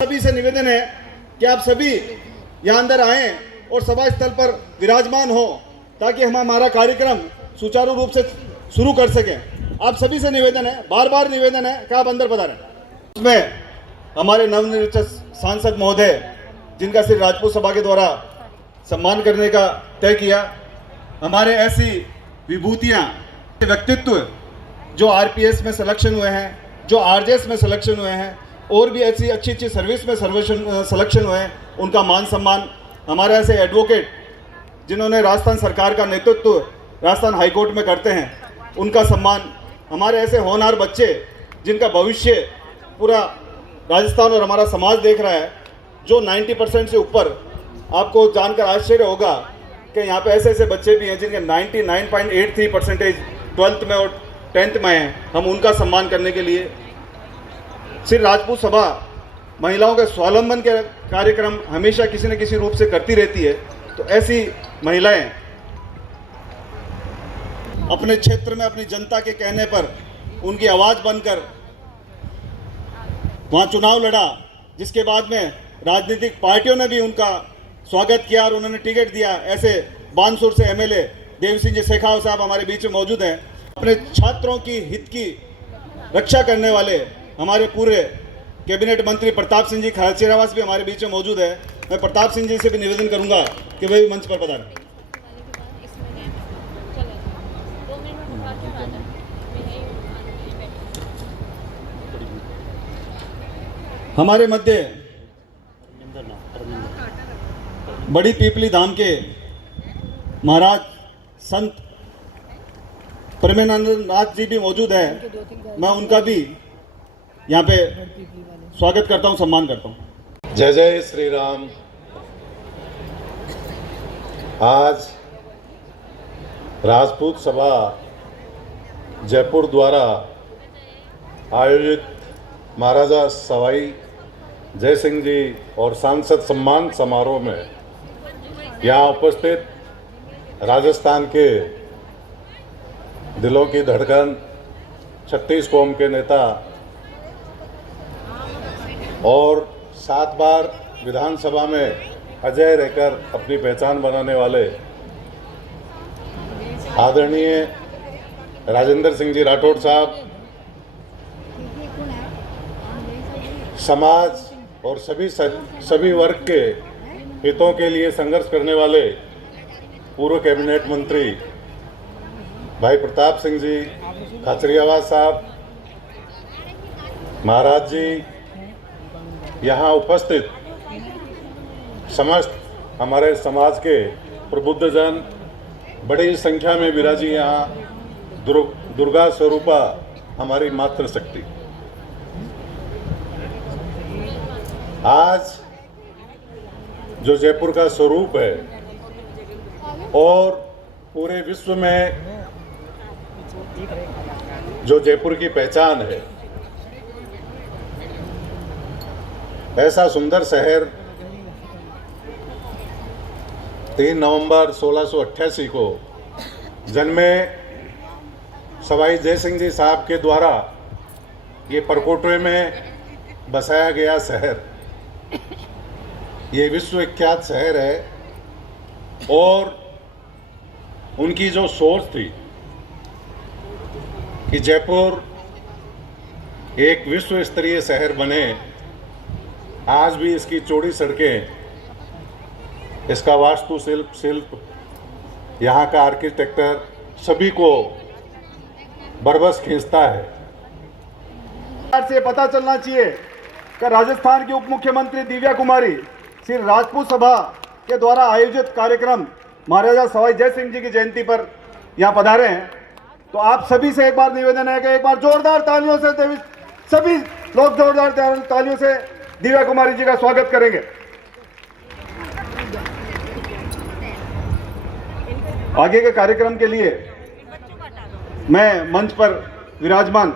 सभी से निवेदन है कि आप सभी यहाँ अंदर आएं और सभा स्थल पर विराजमान हो ताकि हम हमारा कार्यक्रम सुचारू रूप से शुरू कर सकें। आप सभी से निवेदन है, बार बार निवेदन है कि आप अंदर पधारें। उसमें हमारे नवनिर्वाचित सांसद महोदय जिनका श्री राजपूत सभा के द्वारा सम्मान करने का तय किया, हमारे ऐसी विभूतियाँ व्यक्तित्व जो आरपीएस में सिलेक्शन हुए हैं, जो आरजेएस में सिलेक्शन हुए हैं और भी ऐसी अच्छी अच्छी सर्विस में सिलेक्शन हुए हैं, उनका मान सम्मान। हमारे ऐसे एडवोकेट जिन्होंने राजस्थान सरकार का नेतृत्व राजस्थान हाईकोर्ट में करते हैं, उनका सम्मान। हमारे ऐसे होनहार बच्चे जिनका भविष्य पूरा राजस्थान और हमारा समाज देख रहा है, जो 90% से ऊपर, आपको जानकर आश्चर्य होगा कि यहाँ पे ऐसे ऐसे बच्चे भी हैं जिनके 99.83% 12th में और 10th में हैं। हम उनका सम्मान करने के लिए श्री राजपूत सभा महिलाओं के स्वावलंबन के कार्यक्रम हमेशा किसी न किसी रूप से करती रहती है। तो ऐसी महिलाएं अपने क्षेत्र में अपनी जनता के कहने पर उनकी आवाज़ बनकर वहाँ चुनाव लड़ा, जिसके बाद में राजनीतिक पार्टियों ने भी उनका स्वागत किया और उन्होंने टिकट दिया। ऐसे बानसूर से एमएलए देव सिंह जी शेखावत साहब हमारे बीच में मौजूद हैं। अपने छात्रों की हित की रक्षा करने वाले हमारे पूरे कैबिनेट मंत्री प्रताप सिंह जी खाचरियावास भी हमारे बीच में मौजूद है। मैं प्रताप सिंह जी से भी निवेदन करूंगा कि वे भी मंच पर पधारें। हमारे मध्य बड़ी पीपली धाम के महाराज संत प्रेमानंद नाथ जी भी मौजूद है। मैं उनका भी यहाँ पे स्वागत करता हूँ, सम्मान करता हूँ। जय जय श्री राम। आज राजपूत सभा जयपुर द्वारा आयोजित महाराजा सवाई जय सिंह जी और सांसद सम्मान समारोह में यहाँ उपस्थित राजस्थान के दिलों की धड़कन, 36 कौम के नेता और 7 बार विधानसभा में अजय रहकर अपनी पहचान बनाने वाले आदरणीय राजेंद्र सिंह जी राठौड़ साहब, समाज और सभी वर्ग के हितों के लिए संघर्ष करने वाले पूर्व कैबिनेट मंत्री भाई प्रताप सिंह जी खाचरियावास साहब, महाराज जी, यहाँ उपस्थित समस्त हमारे समाज के प्रबुद्ध जन, बड़ी संख्या में विराजी यहाँ दुर्गा स्वरूपा हमारी मातृ शक्ति। आज जो जयपुर का स्वरूप है और पूरे विश्व में जो जयपुर की पहचान है, ऐसा सुंदर शहर 3 नवंबर 1688 को जन्मे सवाई जय सिंह जी साहब के द्वारा ये परकोटे में बसाया गया शहर, ये विश्व विख्यात शहर है। और उनकी जो सोच थी कि जयपुर एक विश्व स्तरीय शहर बने, आज भी इसकी चौड़ी सड़कें, इसका शिल्प, यहाँ का आर्किटेक्चर सभी को बरबस खींचता है। से पता चलना चाहिए कि राजस्थान की उप मुख्यमंत्री दिव्या कुमारी श्री राजपूत सभा के द्वारा आयोजित कार्यक्रम महाराजा सवाई जय सिंह जी की जयंती पर यहाँ पधारे हैं। तो आप सभी से एक बार निवेदन है कि एक बार जोरदार तालियों से सभी लोग जोरदार तालियों से दिव्या कुमारी जी का स्वागत करेंगे। आगे के कार्यक्रम के लिए मैं मंच पर विराजमान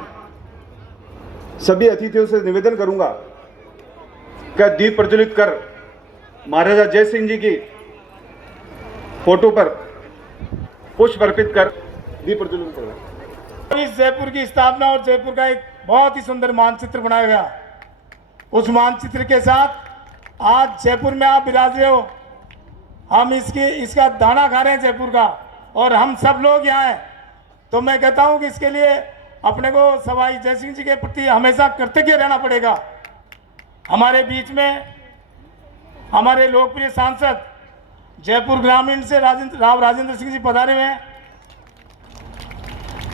सभी अतिथियों से निवेदन करूंगा कि दीप प्रज्वलित कर महाराजा जय सिंह जी की फोटो पर पुष्प अर्पित कर दीप प्रज्वलित करें। इस जयपुर की स्थापना और जयपुर का एक बहुत ही सुंदर मानचित्र बनाया गया। उस मानचित्र के साथ आज जयपुर में आप विराज रहे हो। हम इसका दाना खा रहे हैं जयपुर का, और हम सब लोग यहाँ हैं। तो मैं कहता हूँ कि इसके लिए अपने को सवाई जय सिंह जी के प्रति हमेशा कृतज्ञ रहना पड़ेगा। हमारे बीच में हमारे लोकप्रिय सांसद जयपुर ग्रामीण से राव राजेंद्र सिंह जी पधारे हुए हैं।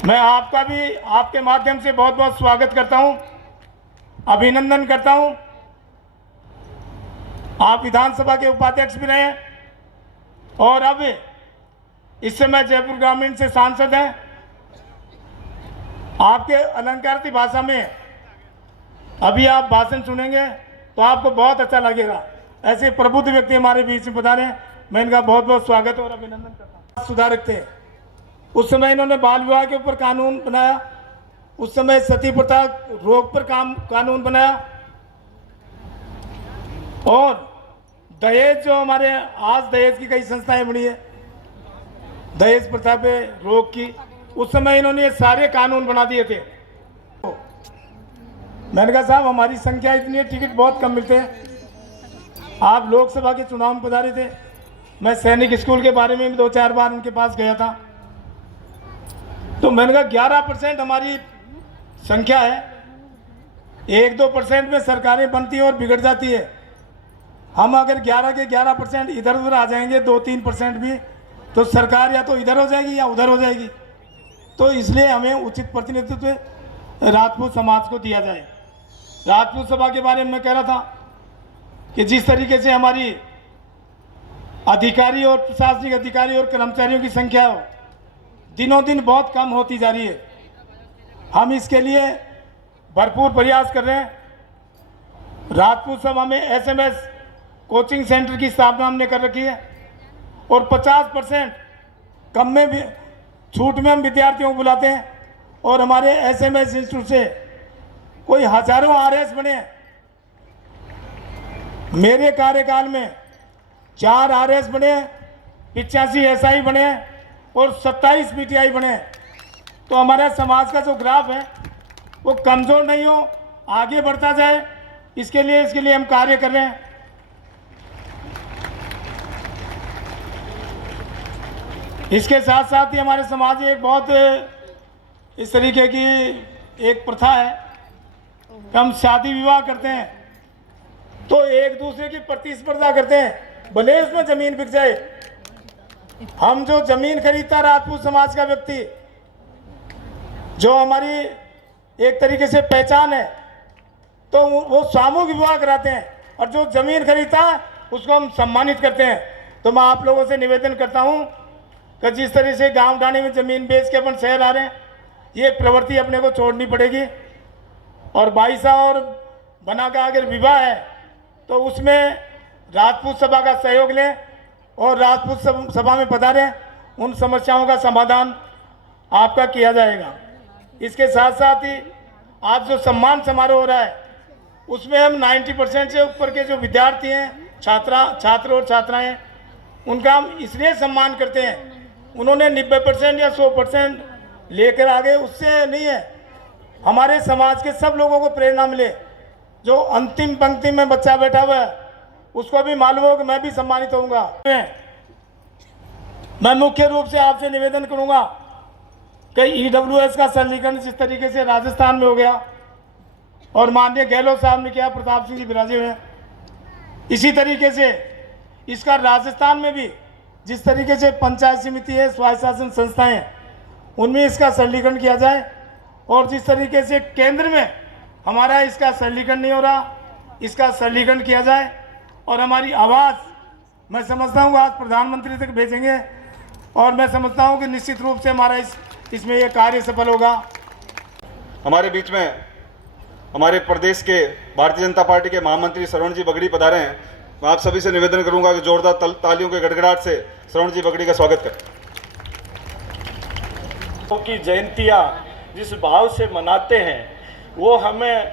मैं आपका भी आपके माध्यम से बहुत बहुत स्वागत करता हूं, अभिनंदन करता हूं। आप विधानसभा के उपाध्यक्ष भी रहे हैं और अब इस समय जयपुर ग्रामीण से सांसद हैं। आपके अलंकारित भाषा में अभी आप भाषण सुनेंगे तो आपको बहुत अच्छा लगेगा। ऐसे प्रबुद्ध व्यक्ति हमारे बीच में पधारे हैं, मैं इनका बहुत बहुत स्वागत और अभिनंदन करता हूँ। सुधारक थे, उस समय इन्होंने बाल विवाह के ऊपर कानून बनाया, उस समय सती प्रथा रोक पर कानून बनाया, और दहेज जो हमारे आज दहेज की कई संस्थाएं बनी है दहेज प्रथा पे रोक की, उस समय इन्होंने ये सारे कानून बना दिए थे। मैंने कहा साहब हमारी संख्या इतनी है, टिकट बहुत कम मिलते हैं। आप लोकसभा के चुनाव में पधारे थे, मैं सैनिक स्कूल के बारे में भी 2-4 बार उनके पास गया था। तो मैंने कहा 11% हमारी संख्या है, 1-2% में सरकारें बनती है और बिगड़ जाती है। हम अगर 11 के 11% इधर उधर आ जाएंगे, 2-3% भी, तो सरकार या तो इधर हो जाएगी या उधर हो जाएगी। तो इसलिए हमें उचित प्रतिनिधित्व राजपूत समाज को दिया जाए। राजपूत सभा के बारे में मैं कह रहा था कि जिस तरीके से हमारी अधिकारी और प्रशासनिक अधिकारी और कर्मचारियों की संख्या दिनों दिन बहुत कम होती जा रही है, हम इसके लिए भरपूर प्रयास कर रहे हैं। राजपूत सभा में SMS कोचिंग सेंटर की स्थापना हमने कर रखी है, और 50% कम में भी छूट में हम विद्यार्थियों को बुलाते हैं, और हमारे SMS इंस्टीट्यूट से कोई हजारों RS बने हैं। मेरे कार्यकाल में 4 RS बने, 85 SI बने और 27 PTI बने। तो हमारे समाज का जो ग्राफ है वो कमजोर नहीं हो, आगे बढ़ता जाए, इसके लिए हम कार्य कर रहे हैं। इसके साथ साथ ही हमारे समाज में एक बहुत इस तरीके की एक प्रथा है कि हम शादी विवाह करते हैं तो एक दूसरे की प्रतिस्पर्धा करते हैं, भले उसमें जमीन बिक जाए। हम जो जमीन खरीदता राजपूत समाज का व्यक्ति, जो हमारी एक तरीके से पहचान है, तो वो सामूहिक विवाह कराते हैं, और जो जमीन खरीदता है उसको हम सम्मानित करते हैं। तो मैं आप लोगों से निवेदन करता हूं कि जिस तरह से गांव ढाणी में जमीन बेच के अपन शहर आ रहे हैं, ये प्रवृत्ति अपने को छोड़नी पड़ेगी। और 22 और बना का अगर विवाह है तो उसमें राजपूत सभा का सहयोग लें और राजपूत सभा में पधारें, उन समस्याओं का समाधान आपका किया जाएगा। इसके साथ साथ ही आज जो सम्मान समारोह हो रहा है उसमें हम 90% से ऊपर के जो विद्यार्थी हैं, छात्र और छात्राएं, उनका हम इसलिए सम्मान करते हैं, उन्होंने 90% या 100% लेकर आगे, उससे नहीं है। हमारे समाज के सब लोगों को प्रेरणा मिले। जो अंतिम पंक्ति में बच्चा बैठा हुआ है उसको भी मालूम हो कि मैं भी सम्मानित होऊंगा। मैं मुख्य रूप से आपसे निवेदन करूंगा कि EWS का सरलीकरण जिस तरीके से राजस्थान में हो गया और माननीय गहलोत साहब ने किया, प्रताप सिंह जी विराजे हुए, इसी तरीके से इसका राजस्थान में भी जिस तरीके से पंचायत समिति है, स्वायत्त शासन संस्थाएं, उनमें इसका सरलीकरण किया जाए। और जिस तरीके से केंद्र में हमारा इसका सरलीकरण नहीं हो रहा, इसका सरलीकरण किया जाए। और हमारी आवाज़ मैं समझता हूँ आज प्रधानमंत्री तक भेजेंगे, और मैं समझता हूँ कि निश्चित रूप से हमारा इसमें यह कार्य सफल होगा। हमारे बीच में हमारे प्रदेश के भारतीय जनता पार्टी के महामंत्री श्रवण जी बगड़ी पधारे हैं। मैं आप सभी से निवेदन करूंगा कि जोरदार तालियों के गड़गड़ाहट से श्रवण जी बगड़ी का स्वागत करें। की जयंतियाँ जिस भाव से मनाते हैं वो हमें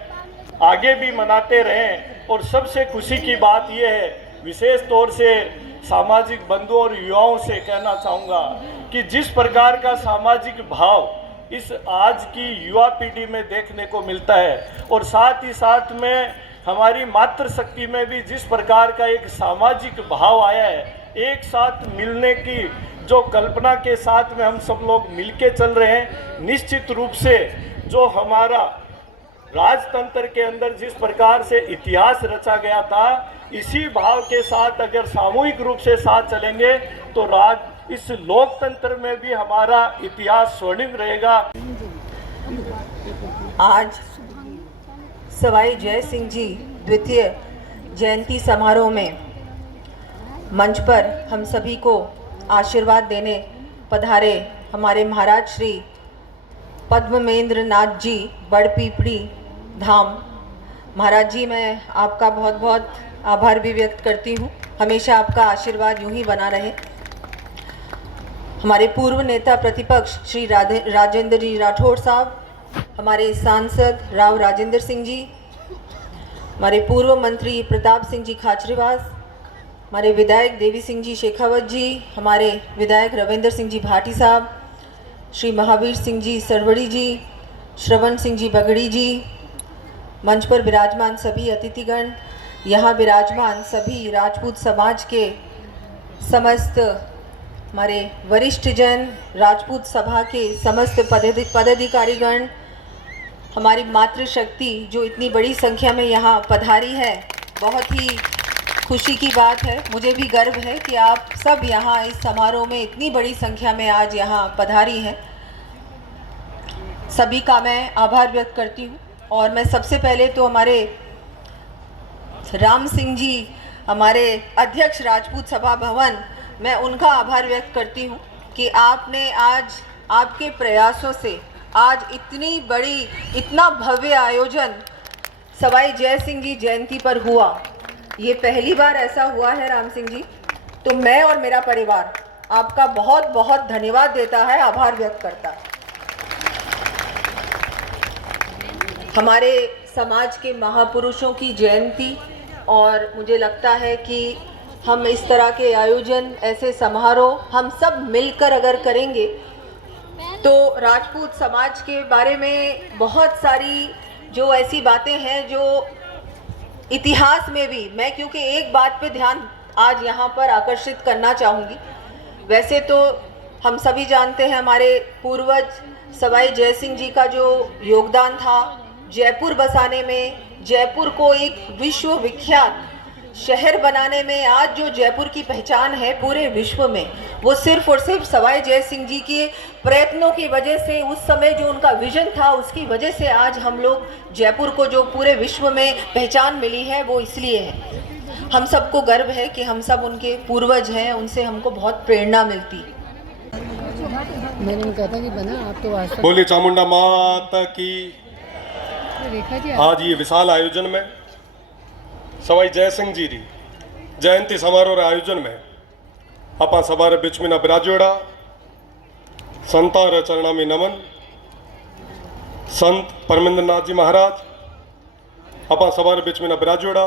आगे भी मनाते रहें। और सबसे खुशी की बात यह है, विशेष तौर से सामाजिक बंधुओं और युवाओं से कहना चाहूँगा कि जिस प्रकार का सामाजिक भाव इस आज की युवा पीढ़ी में देखने को मिलता है, और साथ ही साथ में हमारी मातृशक्ति में भी जिस प्रकार का एक सामाजिक भाव आया है, एक साथ मिलने की जो कल्पना के साथ में हम सब लोग मिलके चल रहे हैं, निश्चित रूप से जो हमारा राजतंत्र के अंदर जिस प्रकार से इतिहास रचा गया था, इसी भाव के साथ अगर सामूहिक रूप से साथ चलेंगे तो इस लोकतंत्र में भी हमारा इतिहास स्वर्णिम रहेगा। आज सवाई जय सिंह जी द्वितीय जयंती समारोह में मंच पर हम सभी को आशीर्वाद देने पधारे हमारे महाराज श्री पद्ममेंद्र नाथ जी बड़पीपड़ी धाम। महाराज जी, मैं आपका बहुत बहुत आभार भी व्यक्त करती हूँ। हमेशा आपका आशीर्वाद यूं ही बना रहे। हमारे पूर्व नेता प्रतिपक्ष श्री राजेंद्र जी राठौड़ साहब, हमारे सांसद राव राजेंद्र सिंह जी, हमारे पूर्व मंत्री प्रताप सिंह जी खाचरीवास, हमारे विधायक देवी सिंह जी शेखावत जी, हमारे विधायक रविंद्र सिंह जी भाटी साहब, श्री महावीर सिंह जी सरवड़ी जी, श्रवण सिंह जी बगड़ी जी, मंच पर विराजमान सभी अतिथिगण, यहाँ विराजमान सभी राजपूत समाज के समस्त हमारे वरिष्ठ जन, राजपूत सभा के समस्त पदाधिकारीगण, हमारी मातृशक्ति जो इतनी बड़ी संख्या में यहाँ पधारी है, बहुत ही खुशी की बात है। मुझे भी गर्व है कि आप सब यहाँ इस समारोह में इतनी बड़ी संख्या में आज यहाँ पधारी हैं। सभी का मैं आभार व्यक्त करती हूँ। और मैं सबसे पहले तो हमारे राम सिंह जी, हमारे अध्यक्ष राजपूत सभा भवन, मैं उनका आभार व्यक्त करती हूँ कि आपने आज आपके प्रयासों से आज इतनी बड़ी, इतना भव्य आयोजन सवाई जय सिंह जी जयंती पर हुआ। ये पहली बार ऐसा हुआ है राम सिंह जी, तो मैं और मेरा परिवार आपका बहुत बहुत धन्यवाद देता है, आभार व्यक्त करता है। हमारे समाज के महापुरुषों की जयंती, और मुझे लगता है कि हम इस तरह के आयोजन, ऐसे समारोह हम सब मिलकर अगर करेंगे तो राजपूत समाज के बारे में बहुत सारी जो ऐसी बातें हैं जो इतिहास में भी, मैं क्योंकि एक बात पे ध्यान आज यहाँ पर आकर्षित करना चाहूँगी। वैसे तो हम सभी जानते हैं हमारे पूर्वज सवाई जय सिंह जी का जो योगदान था जयपुर बसाने में, जयपुर को एक विश्व विख्यात शहर बनाने में, आज जो जयपुर की पहचान है पूरे विश्व में, वो सिर्फ और सिर्फ सवाई जय सिंह जी के प्रयत्नों की वजह से, उस समय जो उनका विजन था उसकी वजह से आज हम लोग जयपुर को जो पूरे विश्व में पहचान मिली है वो इसलिए है। हम सबको गर्व है कि हम सब उनके पूर्वज हैं, उनसे हमको बहुत प्रेरणा मिलती। मैंने कहा था कि बना आप तो वास्तव बोली चामुंडा माता की। रेखा जी आज ये विशाल आयोजन में सवाई जय सिंह जी जयंती समारोह आयोजन में अपा सवारे बीच में बिराजोड़ा संता रे चरणा में नमन। संत परमेंद्र नाथ जी महाराज अपा सवारे बीच में बिराजोड़ा,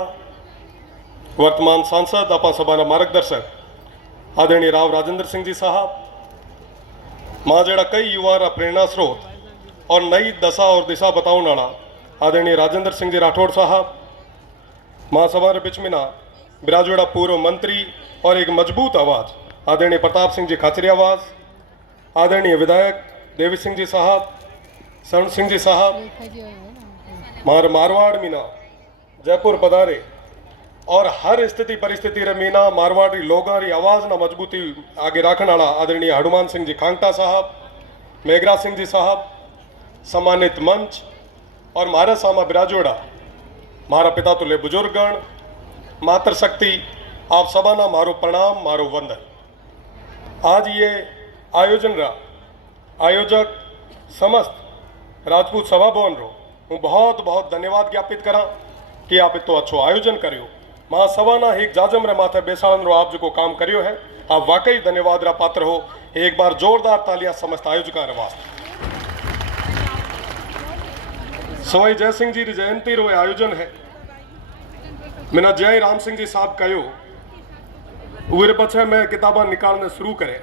वर्तमान सांसद अपा सभा मार्गदर्शक आदरणीय राव राजेंद्र सिंह जी साहब, मां जड़ा कई युवा प्रेरणा स्रोत और नई दशा और दिशा बताने वाला आदरणीय राजेंद्र सिंह जी राठौड़ साहब, महासभा बिचमिना बिराजोड़ा पूर्व मंत्री और एक मजबूत आवाज़ आदरणीय प्रताप सिंह जी खाचरियावास, आदरणीय विधायक देवी सिंह जी साहब, शरण सिंह जी साहब, मारवाड़ मीना जयपुर पधारे और हर स्थिति परिस्थिति रे मीना मारवाड़ी लोगों की आवाज़ ना मजबूती आगे रखने वाला आदरणीय हनुमान सिंह जी खांगटा साहब, मेघराज सिंह जी साहब, सम्मानित मंच और मारा सामा बिराजोड़ा मारा पिता तुल्य बुजुर्गगण, मातृशक्ति, आप सबाना मारो प्रणाम, मारो वंदन। आज ये आयोजन आयोजक समस्त राजपूत सभा भवन रो हूँ बहुत बहुत धन्यवाद ज्ञापित करा कि आप इतो अच्छो आयोजन करियो। महासभा एक जाजम रे माथे बेसाड़न रो आप जो काम करियो है, आप वाकई धन्यवाद रा पात्र हो। एक बार जोरदार तालियां समस्त आयोजकों रे वास्ते। सवाई जय सिंह जी जयंती रो आयोजन है मैंने जय राम सिंह जी साहब कहो उरे पछे मैं किताबा निकालने शुरू करे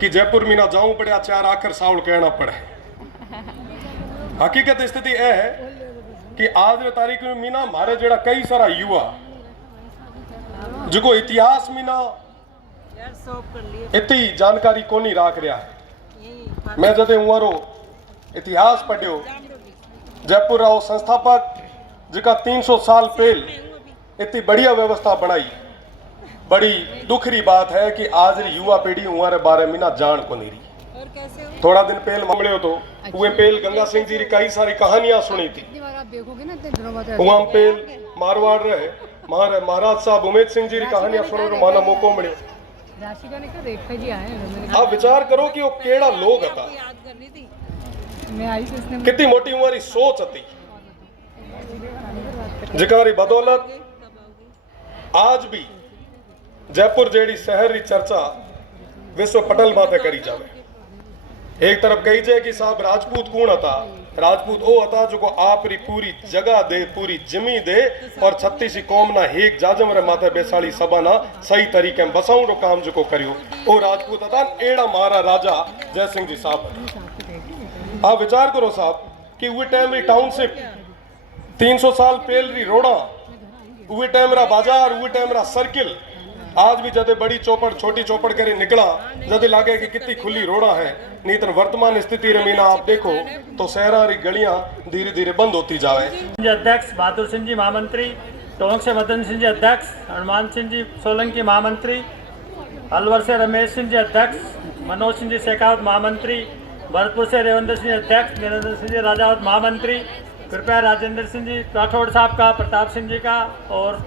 कि जयपुर में ना जाऊं पड़े 4 आखर सावल कहना पड़े। हकीकत स्थिति यह है कि आज रे तारीख में मीना मारे जड़ा कई सारा युवा जो इतिहास मीना इतनी जानकारी कोनी राख रहा है। मैं जदे उरो इतिहास पढ़ियो जयपुर राव संस्थापक जिका 300 साल पहले इतनी बढ़िया व्यवस्था बनाई। बड़ी दुखरी बात है कि आज री युवा पीढ़ी उरे बारे में ना जान को नहीं रही। थोड़ा दिन पहले मामले हो तो उहे पेल गंगा सिंह जी री कई सारी कहानियां सुनी थी। उहाँ पेल मारवाड़ रहे महाराज साहब उमेद सिंह जी री कहानियां सुनने को माना मौको मिले। आप विचार करो कि वो केड़ा लोग था, कितनी मोटी उम्र सोच थी, जिकारी बदौलत आज भी जयपुर जेड़ी शहर री चर्चा विश्व पटल माथे करी जावे। एक तरफ कही जाए कि साहब राजपूत कौन था, राजपूत वो था जो को आप री पूरी जगह दे, पूरी जमी दे और 36 कौम ना एक जाजम रे माथे बेसाड़ी सभा ना सही तरीके में बसाऊं रो काम जो को करियो वो राजपूत था। एड़ा मारा राजा जय सिंह जी साहब। आप विचार करो साहब कि वो टाइम री टाउनशिप 300 साल पहले री रोड़ा, वो टाइम रा बाजार, वो टाइम रा सर्किल आज भी जदे बड़ी चौपड़ छोटी चौपड़ करे निकला जदे लागे कि कितनी खुली रोड़ा है। नहीं तो वर्तमान स्थिति रे मीना आप देखो तो शहरा री गलियां धीरे धीरे बंद होती जावे। अध्यक्ष बहादुर सिंह जी महामंत्री, टोंक से मदन सिंह जी अध्यक्ष, हनुमान सिंह जी सोलंकी महामंत्री, अलवर से रमेश सिंह जी अध्यक्ष, मनोज सिंह जी शेखावत महामंत्री, भरतपुर से रेवंद्र सिंह अध्यक्ष, वीरेंद्र सिंह जी राजावत महामंत्री, कृपया राजेंद्र सिंह जी राठौड़ साहब का, प्रताप सिंह जी का और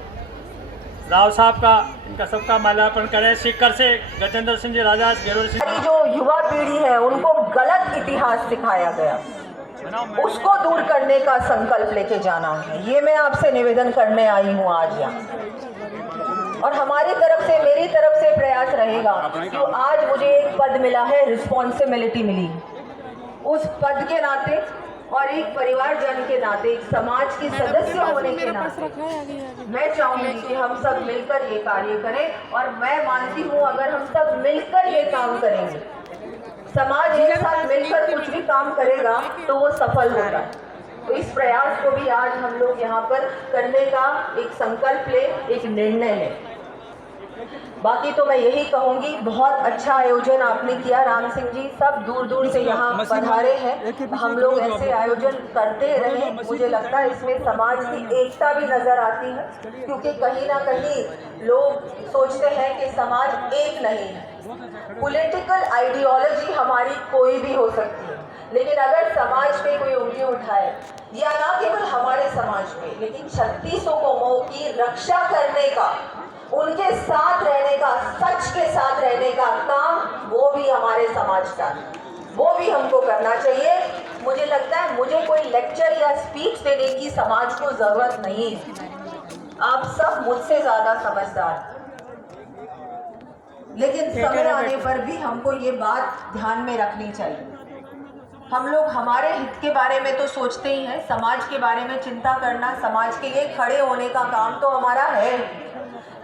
राव साहब का, इनका सबका माल्यार्पण करें। सीकर से गजेंद्र सिंह जी राजा, गेरोर सिंह। जो युवा पीढ़ी है उनको गलत इतिहास सिखाया गया, उसको दूर करने का संकल्प लेके जाना है, ये मैं आपसे निवेदन करने आई हूँ आज यहाँ। और हमारी तरफ से, मेरी तरफ से प्रयास रहेगा कि आज मुझे एक पद मिला है, रिस्पॉन्सिबिलिटी मिली, उस पद के नाते और एक परिवारजन के नाते, एक समाज के सदस्य होने के नाते मैं चाहूंगी कि हम सब मिलकर ये कार्य करें। और मैं मानती हूँ अगर हम सब मिलकर ये काम करेंगे, समाज एक साथ मिलकर कुछ भी काम करेगा तो वो सफल होगा। तो इस प्रयास को भी आज हम लोग यहाँ पर करने का एक संकल्प ले, एक निर्णय लें। बाकी तो मैं यही कहूंगी, बहुत अच्छा आयोजन आपने किया राम सिंह जी, सब दूर दूर से यहाँ पधारे हैं। हम लोग ऐसे आयोजन करते रहे, मुझे लगता है इसमें समाज की एकता भी नजर आती है, क्योंकि कहीं ना कहीं लोग सोचते हैं कि समाज एक नहीं है। पॉलिटिकल आइडियोलॉजी हमारी कोई भी हो सकती है, लेकिन अगर समाज पे कोई उंगली उठाए, या ना केवल हमारे समाज पे लेकिन 36 कौमों की रक्षा करने का, उनके साथ रहने का, सच के साथ रहने का काम, वो भी हमारे समाज का, वो भी हमको करना चाहिए। मुझे लगता है मुझे कोई लेक्चर या स्पीच देने की समाज को जरूरत नहीं है, आप सब मुझसे ज्यादा समझदार, लेकिन समय आने पर भी हमको ये बात ध्यान में रखनी चाहिए। हम लोग हमारे हित के बारे में तो सोचते ही हैं, समाज के बारे में चिंता करना, समाज के लिए खड़े होने का काम तो हमारा है,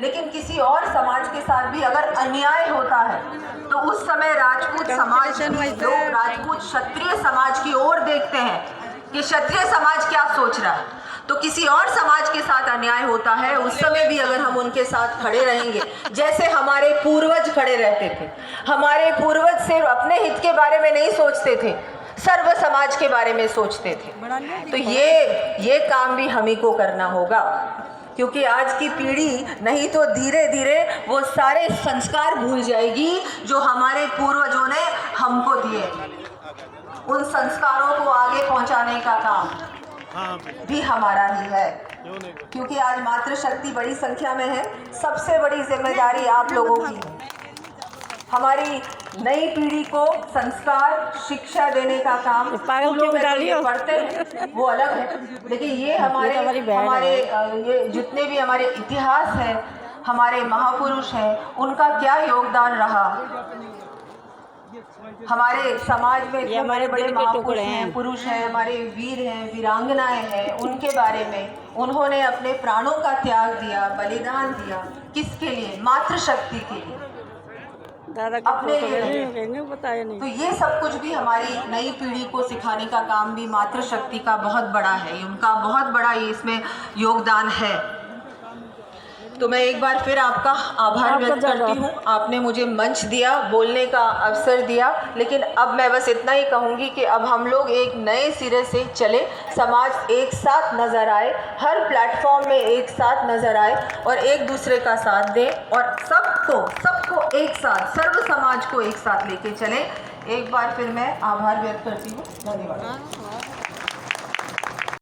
लेकिन किसी और समाज के साथ भी अगर अन्याय होता है तो उस समय राजपूत समाज, लोग राजपूत क्षत्रिय समाज की ओर देखते हैं कि क्षत्रिय समाज क्या सोच रहा है। तो किसी और समाज के साथ अन्याय होता है, उस समय भी अगर हम उनके साथ खड़े रहेंगे, जैसे हमारे पूर्वज खड़े रहते थे, हमारे पूर्वज सिर्फ अपने हित के बारे में नहीं सोचते थे, सर्व समाज के बारे में सोचते थे। तो ये काम भी हम ही को करना होगा, क्योंकि आज की पीढ़ी नहीं तो धीरे धीरे वो सारे संस्कार भूल जाएगी जो हमारे पूर्वजों ने हमको दिए। उन संस्कारों को आगे पहुंचाने का काम भी हमारा ही है, क्योंकि आज मातृशक्ति बड़ी संख्या में है। सबसे बड़ी जिम्मेदारी आप लोगों की है, हमारी नई पीढ़ी को संस्कार शिक्षा देने का काम। स्कूलों में तो ये पढ़ते हैं वो अलग है, लेकिन ये हमारे ये जितने भी हमारे इतिहास है, हमारे महापुरुष हैं, उनका क्या योगदान रहा हमारे समाज में। हमारे बड़े महापुरुष हैं, पुरुष हैं, हमारे वीर हैं, वीरांगनाएं हैं, उनके बारे में उन्होंने अपने प्राणों का त्याग दिया, बलिदान दिया, किसके लिए? मातृशक्ति के लिए। दादा की अपने फोटो लिए नहीं रखें। कहेंगे, बताया नहीं। तो ये सब कुछ भी हमारी नई पीढ़ी को सिखाने का काम भी मातृशक्ति का बहुत बड़ा है, उनका बहुत बड़ा ये इसमें योगदान है। तो मैं एक बार फिर आपका आभार व्यक्त करती हूँ, आपने मुझे मंच दिया, बोलने का अवसर दिया। लेकिन अब मैं बस इतना ही कहूँगी कि अब हम लोग एक नए सिरे से चले, समाज एक साथ नज़र आए, हर प्लेटफॉर्म में एक साथ नज़र आए और एक दूसरे का साथ दें और सबको एक साथ, सर्व समाज को एक साथ लेके चले। एक बार फिर मैं आभार व्यक्त करती हूँ। धन्यवाद।